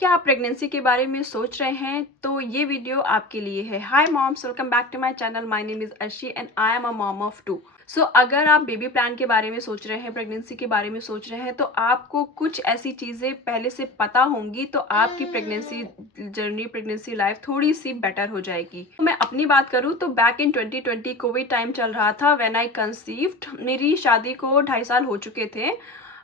क्या आप प्रेगनेंसी के बारे में सोच रहे हैं? तो ये वीडियो आपके लिए है। Hi moms, welcome back to my channel. My name is Arshi and I am a mom of 2। So अगर आप बेबी प्लान के बारे में सोच रहे हैं, प्रेगनेंसी के बारे में सोच रहे हैं, तो आपको कुछ ऐसी चीज़ें पहले से पता होंगी, तो आपकी प्रेगनेंसी जर्नी, प्रेगनेंसी लाइफ थोड़ी सी बेटर हो जाएगी। तो मैं अपनी बात करूँ तो बैक इन 2020 कोविड टाइम चल रहा था व्हेन आई कंसीव्ड। मेरी शादी को 2.5 साल हो चुके थे।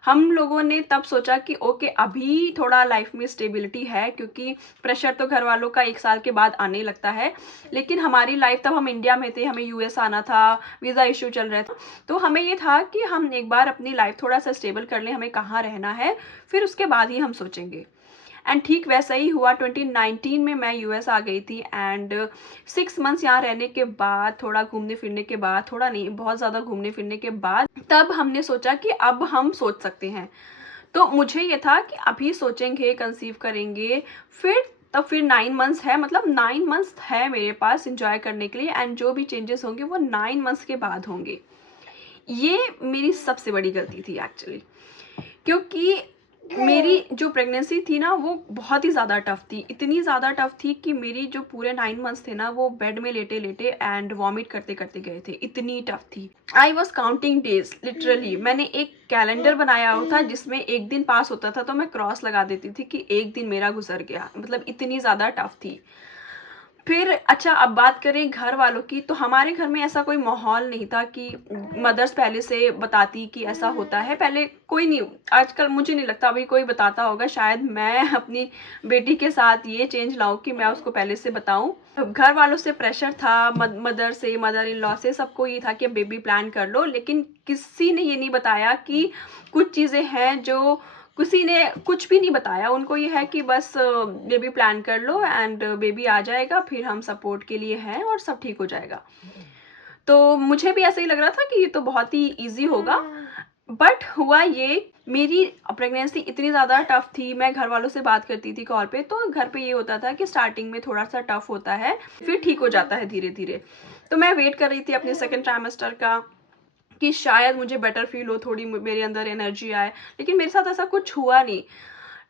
हम लोगों ने तब सोचा कि ओके, अभी थोड़ा लाइफ में स्टेबिलिटी है, क्योंकि प्रेशर तो घर वालों का 1 साल के बाद आने लगता है। लेकिन हमारी लाइफ, तब हम इंडिया में थे, हमें यूएस आना था, वीज़ा इशू चल रहा था। तो हमें ये था कि हम एक बार अपनी लाइफ थोड़ा सा स्टेबल कर लें, हमें कहाँ रहना है, फिर उसके बाद ही हम सोचेंगे। एंड ठीक वैसा ही हुआ। 2019 में मैं यूएस आ गई थी एंड 6 मंथ्स यहाँ रहने के बाद, थोड़ा घूमने फिरने के बाद, थोड़ा नहीं बहुत ज़्यादा घूमने फिरने के बाद, तब हमने सोचा कि अब हम सोच सकते हैं। तो मुझे ये था कि अभी सोचेंगे, कंसीव करेंगे, फिर 9 मंथ्स है, मतलब 9 मंथ्स है मेरे पास इंजॉय करने के लिए, एंड जो भी चेंजेस होंगे वो 9 मंथ्स के बाद होंगे। ये मेरी सबसे बड़ी गलती थी एक्चुअली, क्योंकि मेरी जो प्रेगनेंसी थी ना, वो बहुत ही ज़्यादा टफ थी। इतनी ज़्यादा टफ थी कि मेरी जो पूरे 9 मंथ्स थे ना, वो बेड में लेटे लेटे एंड वॉमिट करते करते गए थे, इतनी टफ थी। I was counting days, literally. मैंने एक कैलेंडर बनाया हुआ था जिसमें एक दिन पास होता था तो मैं क्रॉस लगा देती थी कि एक दिन मेरा गुजर गया, मतलब इतनी ज़्यादा टफ थी। फिर अच्छा, अब बात करें घर वालों की, तो हमारे घर में ऐसा कोई माहौल नहीं था कि मदर्स पहले से बताती कि ऐसा होता है। पहले कोई नहीं, आजकल मुझे नहीं लगता अभी कोई बताता होगा। शायद मैं अपनी बेटी के साथ ये चेंज लाऊं कि मैं उसको पहले से बताऊं। घर वालों से प्रेशर था, मदर से, मदर इन लॉ से, सबको ये था कि बेबी प्लान कर लो, लेकिन किसी ने ये नहीं बताया कि कुछ चीज़ें हैं जो, किसी ने कुछ भी नहीं बताया। उनको ये है कि बस बेबी प्लान कर लो एंड बेबी आ जाएगा, फिर हम सपोर्ट के लिए हैं और सब ठीक हो जाएगा। तो मुझे भी ऐसा ही लग रहा था कि ये तो बहुत ही इजी होगा, बट हुआ ये, मेरी प्रेगनेंसी इतनी ज़्यादा टफ थी। मैं घर वालों से बात करती थी कॉल पे, तो घर पे ये होता था कि स्टार्टिंग में थोड़ा सा टफ होता है, फिर ठीक हो जाता है धीरे धीरे। तो मैं वेट कर रही थी अपने सेकेंड ट्राइमेस्टर का कि शायद मुझे बेटर फील हो, थोड़ी मेरे अंदर एनर्जी आए, लेकिन मेरे साथ ऐसा कुछ हुआ नहीं।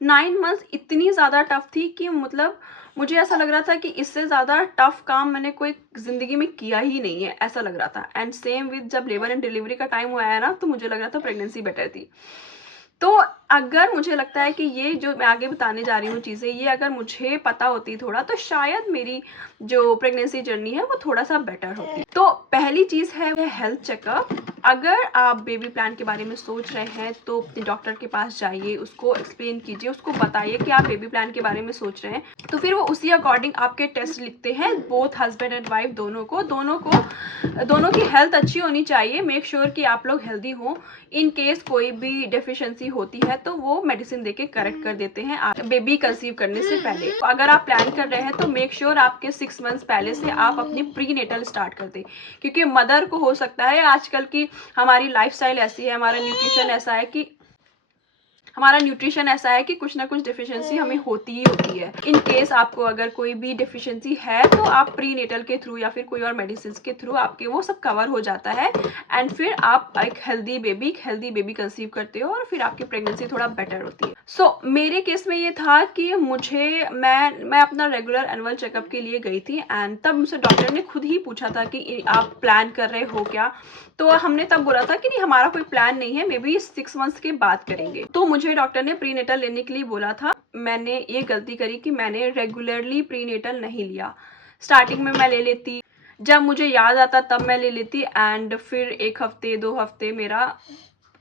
9 मंथ्स इतनी ज़्यादा टफ थी कि मतलब मुझे ऐसा लग रहा था कि इससे ज़्यादा टफ काम मैंने कोई ज़िंदगी में किया ही नहीं है, ऐसा लग रहा था। एंड सेम विद, जब लेबर एंड डिलीवरी का टाइम हुआ है ना, तो मुझे लग रहा था प्रेगनेंसी बेटर थी। तो अगर मुझे लगता है कि ये जो मैं आगे बताने जा रही हूँ चीज़ें, ये अगर मुझे पता होती थोड़ा, तो शायद मेरी जो प्रेगनेंसी जर्नी है वो थोड़ा सा बेटर होती। तो पहली चीज़ है हेल्थ चेकअप। अगर आप बेबी प्लान के बारे में सोच रहे हैं तो अपने डॉक्टर के पास जाइए, उसको एक्सप्लेन कीजिए, उसको बताइए कि आप बेबी प्लान के बारे में सोच रहे हैं, तो फिर वो उसी अकॉर्डिंग आपके टेस्ट लिखते हैं, बोथ हस्बैंड एंड वाइफ दोनों की हेल्थ अच्छी होनी चाहिए। मेक श्योर कि आप लोग हेल्दी हो। इन केस कोई भी डेफिशिएंसी होती है तो वो मेडिसिन देके करेक्ट कर देते हैं बेबी कंसीव करने से पहले। तो अगर आप प्लान कर रहे हैं तो मेक श्योर आपके 6 मंथ्स पहले से आप अपनी प्री नेटल स्टार्ट कर दें, क्योंकि मदर को हो सकता है, आजकल की हमारी लाइफस्टाइल ऐसी है, हमारा न्यूट्रिशन ऐसा है कि कुछ ना कुछ डिफिशिएंसी हमें होती ही होती है। इन केस आपको अगर कोई भी डिफिशिएंसी है तो आप प्री नेटल के थ्रू या फिर कोई और मेडिसिन के थ्रू आपके वो सब कवर हो जाता है, एंड फिर आप एक हेल्दी बेबी कंसीव करते हो और फिर आपकी प्रेगनेंसी थोड़ा बेटर होती है। सो मेरे केस में ये था कि मैं अपना रेगुलर एनुअल चेकअप के लिए गई थी, एंड तब मुझसे डॉक्टर ने खुद ही पूछा था कि आप प्लान कर रहे हो क्या। तो हमने तब बोला था कि नहीं, हमारा कोई प्लान नहीं है, मे बी 6 मंथ्स के बाद करेंगे। तो मुझे डॉक्टर ने प्रीनेटल लेने के लिए बोला था। मैंने ये गलती करी कि मैंने रेगुलरली प्रीनेटल नहीं लिया। स्टार्टिंग में मैं ले लेती, जब मुझे याद आता तब मैं ले लेती, एंड फिर 1 हफ्ते 2 हफ्ते मेरा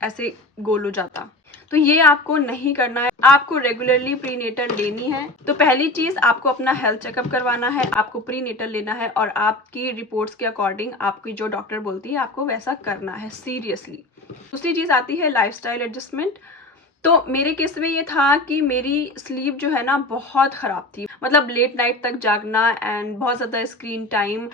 ऐसे गोल हो जाता। तो ये आपको नहीं करना है, आपको रेगुलरली प्रीनेटल लेनी है। तो पहली चीज, आपको अपना हेल्थ चेकअप करवाना है, आपको प्रीनेटल लेना है, और आपकी रिपोर्ट्स के अकॉर्डिंग आपकी जो डॉक्टर बोलती है आपको वैसा करना है, सीरियसली। दूसरी चीज आती है लाइफस्टाइल एडजस्टमेंट। तो मेरे केस में ये था कि मेरी स्लीप जो है ना बहुत ख़राब थी, मतलब लेट नाइट तक जागना एंड बहुत ज़्यादा स्क्रीन टाइम।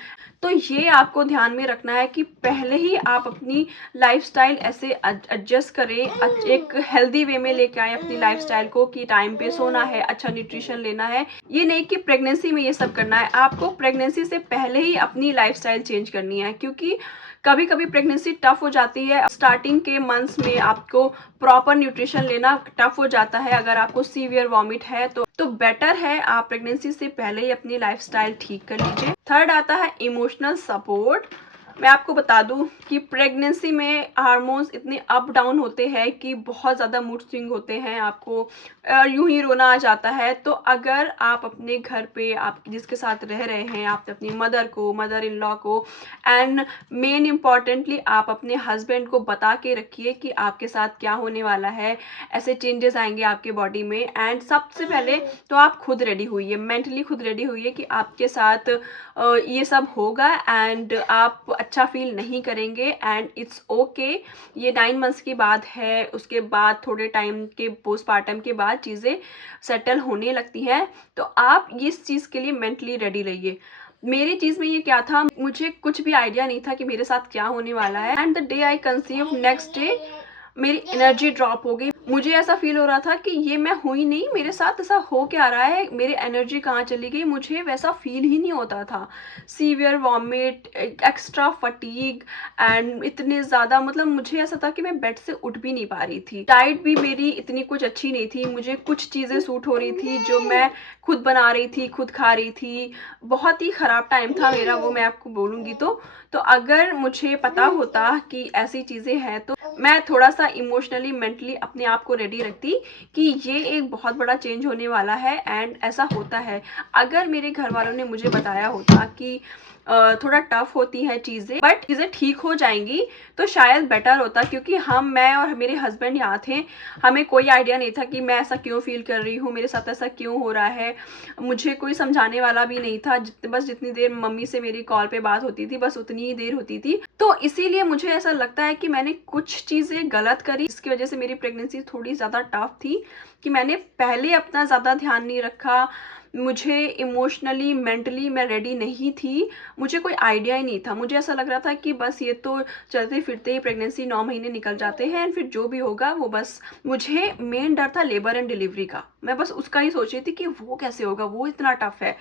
तो ये आपको ध्यान में रखना है कि पहले ही आप अपनी लाइफस्टाइल ऐसे एडजस्ट करें, एक हेल्दी वे में लेके आए अपनी लाइफस्टाइल को, कि टाइम पे सोना है, अच्छा न्यूट्रिशन लेना है। ये नहीं कि प्रेगनेंसी में ये सब करना है, आपको प्रेगनेंसी से पहले ही अपनी लाइफस्टाइल चेंज करनी है, क्योंकि कभी कभी प्रेगनेंसी टफ हो जाती है। स्टार्टिंग के मंथ्स में आपको प्रॉपर न्यूट्रिशन लेना टफ हो जाता है। अगर आपको सीवियर वॉमिट है तो तो बेटर है आप प्रेगनेंसी से पहले ही अपनी लाइफस्टाइल ठीक कर लीजिए। थर्ड आता है इमोशनल सपोर्ट। मैं आपको बता दूं कि प्रेगनेंसी में हार्मोन्स इतने अप डाउन होते हैं कि बहुत ज़्यादा मूड स्विंग होते हैं, आपको यूं ही रोना आ जाता है। तो अगर आप अपने घर पे आप जिसके साथ रह रहे हैं, आप अपनी मदर इन लॉ को एंड मेन इम्पॉर्टेंटली आप अपने हस्बैंड को बता के रखिए कि आपके साथ क्या होने वाला है, ऐसे चेंजेस आएंगे आपके बॉडी में। एंड सबसे पहले तो आप खुद रेडी हुई, मेंटली खुद रेडी हुई कि आपके साथ ये सब होगा एंड आप अच्छा फील नहीं करेंगे एंड इट्स ओके। ये 9 मंथ्स की बात है, उसके बाद थोड़े टाइम के पोस्टमार्टम के बाद चीज़ें सेटल होने लगती हैं। तो आप इस चीज़ के लिए मेंटली रेडी रहिए। मेरी चीज़ में ये क्या था, मुझे कुछ भी आइडिया नहीं था कि मेरे साथ क्या होने वाला है। And the day I conceive, next day मेरी एनर्जी ड्रॉप हो गई। मुझे ऐसा फील हो रहा था कि ये मैं हुई नहीं, मेरे साथ ऐसा हो क्या रहा है, मेरी एनर्जी कहाँ चली गई, मुझे वैसा फील ही नहीं होता था। Severe vomit, extra fatigue and इतने ज़्यादा, मतलब मुझे ऐसा था कि मैं बेड से उठ भी नहीं पा रही थी। डाइट भी मेरी इतनी कुछ अच्छी नहीं थी, मुझे कुछ चीज़ें सूट हो रही थी जो मैं खुद बना रही थी, खुद खा रही थी। बहुत ही ख़राब टाइम था मेरा वो, मैं आपको बोलूँगी तो अगर मुझे पता होता कि ऐसी चीज़ें हैं तो मैं थोड़ा सा इमोशनली मेंटली अपने आप को रेडी रखती कि ये एक बहुत बड़ा चेंज होने वाला है एंड ऐसा होता है। अगर मेरे घर वालों ने मुझे बताया होता कि थोड़ा टफ होती हैं चीज़ें बट चीज़ें ठीक हो जाएंगी तो शायद बेटर होता, क्योंकि मैं और मेरे हस्बैंड यहाँ थे, हमें कोई आइडिया नहीं था कि मैं ऐसा क्यों फील कर रही हूँ, मेरे साथ ऐसा क्यों हो रहा है। मुझे कोई समझाने वाला भी नहीं था, बस जितनी देर मम्मी से मेरी कॉल पे बात होती थी बस उतनी ही देर होती थी। तो इसीलिए मुझे ऐसा लगता है कि मैंने कुछ चीज़ें गलत करी, इसकी वजह से मेरी प्रेगनेंसी थोड़ी ज़्यादा टफ थी कि मैंने पहले अपना ज़्यादा ध्यान नहीं रखा। मुझे इमोशनली मेंटली मैं रेडी नहीं थी, मुझे कोई आइडिया ही नहीं था। मुझे ऐसा लग रहा था कि बस ये तो चलते फिरते ही प्रेगनेंसी 9 महीने निकल जाते हैं एंड फिर जो भी होगा वो बस। मुझे मेन डर था लेबर एंड डिलीवरी का, मैं बस उसका ही सोच रही थी कि वो कैसे होगा, वो इतना टफ है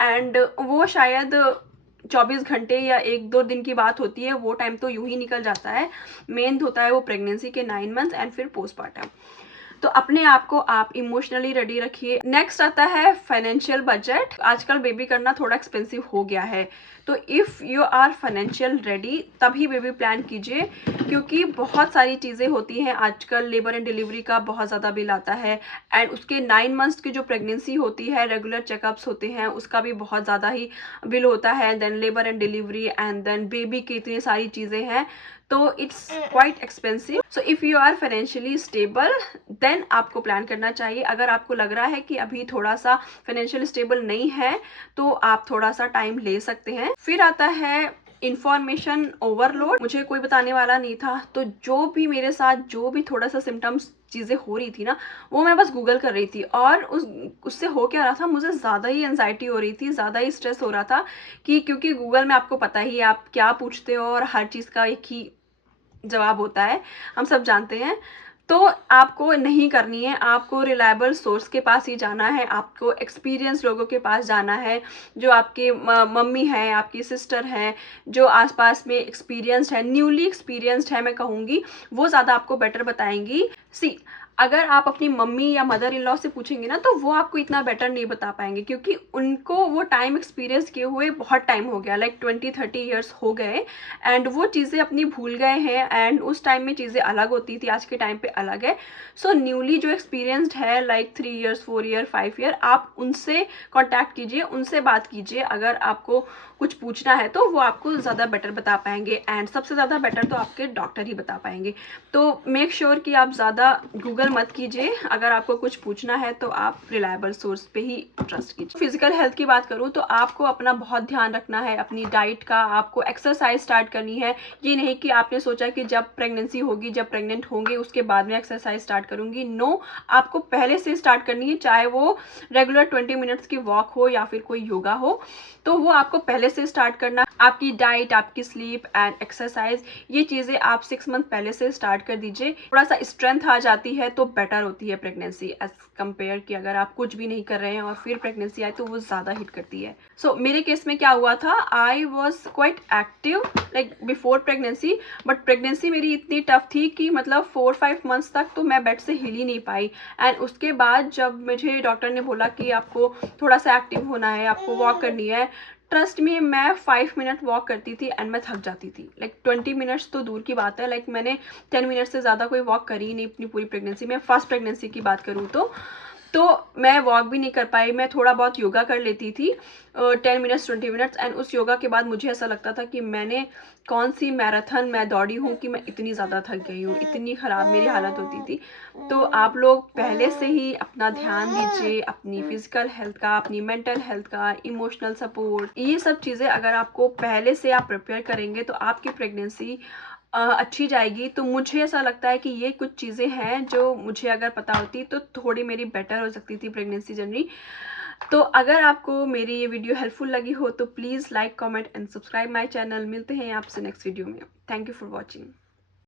एंड वो शायद 24 घंटे या 1-2 दिन की बात होती है, वो टाइम तो यूं ही निकल जाता है। मेन होता है वो प्रेगनेंसी के 9 मंथ्स एंड फिर पोस्टमार्टम। तो अपने आप को आप इमोशनली रेडी रखिए। नेक्स्ट आता है फाइनेंशियल बजट। आजकल बेबी करना थोड़ा एक्सपेंसिव हो गया है, तो if you are financial ready तभी बेबी प्लान कीजिए, क्योंकि बहुत सारी चीज़ें होती हैं आजकल। लेबर एंड डिलीवरी का बहुत ज़्यादा बिल आता है एंड उसके 9 मंथ्स की जो प्रेगनेंसी होती है, रेगुलर चेकअप्स होते हैं, उसका भी बहुत ज़्यादा ही बिल होता है। Then labour and delivery and then baby की इतनी सारी चीज़ें हैं, तो it's quite expensive. So if you are financially stable then आपको प्लान करना चाहिए। अगर आपको लग रहा है कि अभी थोड़ा सा फाइनेंशियल स्टेबल नहीं है तो आप थोड़ा सा टाइम ले सकते हैं। फिर आता है इंफॉर्मेशन ओवरलोड। मुझे कोई बताने वाला नहीं था, तो जो भी मेरे साथ जो भी थोड़ा सा सिम्टम्स चीज़ें हो रही थी ना, वो मैं बस गूगल कर रही थी और उससे हो क्या रहा था, मुझे ज़्यादा ही एंजाइटी हो रही थी, ज़्यादा ही स्ट्रेस हो रहा था कि क्योंकि गूगल में आपको पता ही है आप क्या पूछते हो और हर चीज़ का एक ही जवाब होता है, हम सब जानते हैं। तो आपको नहीं करनी है, आपको रिलायबल सोर्स के पास ही जाना है, आपको एक्सपीरियंस लोगों के पास जाना है, जो आपके मम्मी हैं, आपकी सिस्टर हैं, जो आसपास में एक्सपीरियंस्ड है, न्यूली एक्सपीरियंस्ड है मैं कहूँगी, वो ज़्यादा आपको बेटर बताएंगी। अगर आप अपनी मम्मी या मदर इन लॉ से पूछेंगे ना तो वो आपको इतना बेटर नहीं बता पाएंगे, क्योंकि उनको वो टाइम एक्सपीरियंस किए हुए बहुत टाइम हो गया, लाइक 20-30 ईयर्स हो गए एंड वो चीज़ें अपनी भूल गए हैं एंड उस टाइम में चीज़ें अलग होती थी, आज के टाइम पे अलग है। सो न्यूली जो एक्सपीरियंस्ड है लाइक 3 ईयर्स 4 ईयर 5 ईयर, आप उनसे कॉन्टैक्ट कीजिए, उनसे बात कीजिए। अगर आपको कुछ पूछना है तो वो आपको ज़्यादा बेटर बता पाएंगे एंड सबसे ज़्यादा बेटर तो आपके डॉक्टर ही बता पाएंगे। तो मेक श्योर कि आप ज़्यादा गूगल मत कीजिए, अगर आपको कुछ पूछना है तो आप रिलायबल सोर्स पे ही ट्रस्ट कीजिए। फिजिकल हेल्थ की बात करूँ तो आपको अपना बहुत ध्यान रखना है, अपनी डाइट का। आपको एक्सरसाइज स्टार्ट करनी है, ये नहीं कि आपने सोचा कि जब प्रेगनेंसी होगी, जब प्रेग्नेंट होंगे उसके बाद में एक्सरसाइज स्टार्ट करूँगी। नो, आपको पहले से स्टार्ट करनी है, चाहे वो रेगुलर 20 मिनट्स की वॉक हो या फिर कोई योगा हो, तो वो आपको पहले से स्टार्ट करना। आपकी डाइट, आपकी स्लीप एंड एक्सरसाइज, ये चीज़ें आप 6 मंथ पहले से स्टार्ट कर दीजिए। थोड़ा सा स्ट्रेंथ आ जाती है तो बेटर होती है प्रेगनेंसी एज कम्पेयर कि अगर आप कुछ भी नहीं कर रहे हैं और फिर प्रेगनेंसी आए तो वो ज़्यादा हिट करती है। सो मेरे केस में क्या हुआ था, I was quite active like before pregnancy, but pregnancy मेरी इतनी टफ थी कि मतलब 4-5 मंथ्स तक तो मैं बेड से हिल ही नहीं पाई। एंड उसके बाद जब मुझे डॉक्टर ने बोला कि आपको थोड़ा सा एक्टिव होना है, आपको वॉक करनी है, ट्रस्ट में मैं 5 मिनट वॉक करती थी एंड मैं थक जाती थी। लाइक 20 मिनट्स तो दूर की बात है, लाइक मैंने 10 मिनट से ज़्यादा कोई वॉक करी ही नहीं अपनी पूरी प्रेगनेंसी में। फर्स्ट प्रेगनेंसी की बात करूँ तो मैं वॉक भी नहीं कर पाई। मैं थोड़ा बहुत योगा कर लेती थी 10 मिनट्स 20 मिनट्स, एंड उस योगा के बाद मुझे ऐसा लगता था कि मैंने कौन सी मैराथन मैं दौड़ी हूँ कि मैं इतनी ज़्यादा थक गई हूँ, इतनी ख़राब मेरी हालत होती थी। तो आप लोग पहले से ही अपना ध्यान दीजिए, अपनी फिजिकल हेल्थ का, अपनी मेंटल हेल्थ का, इमोशनल सपोर्ट, ये सब चीज़ें अगर आपको पहले से आप प्रिपेयर करेंगे तो आपकी प्रेगनेंसी अच्छी जाएगी। तो मुझे ऐसा लगता है कि ये कुछ चीज़ें हैं जो मुझे अगर पता होती तो थोड़ी मेरी बेटर हो सकती थी प्रेगनेंसी जर्नी। तो अगर आपको मेरी ये वीडियो हेल्पफुल लगी हो तो please like, comment and subscribe my channel. मिलते हैं आपसे नेक्स्ट वीडियो में। Thank you for watching.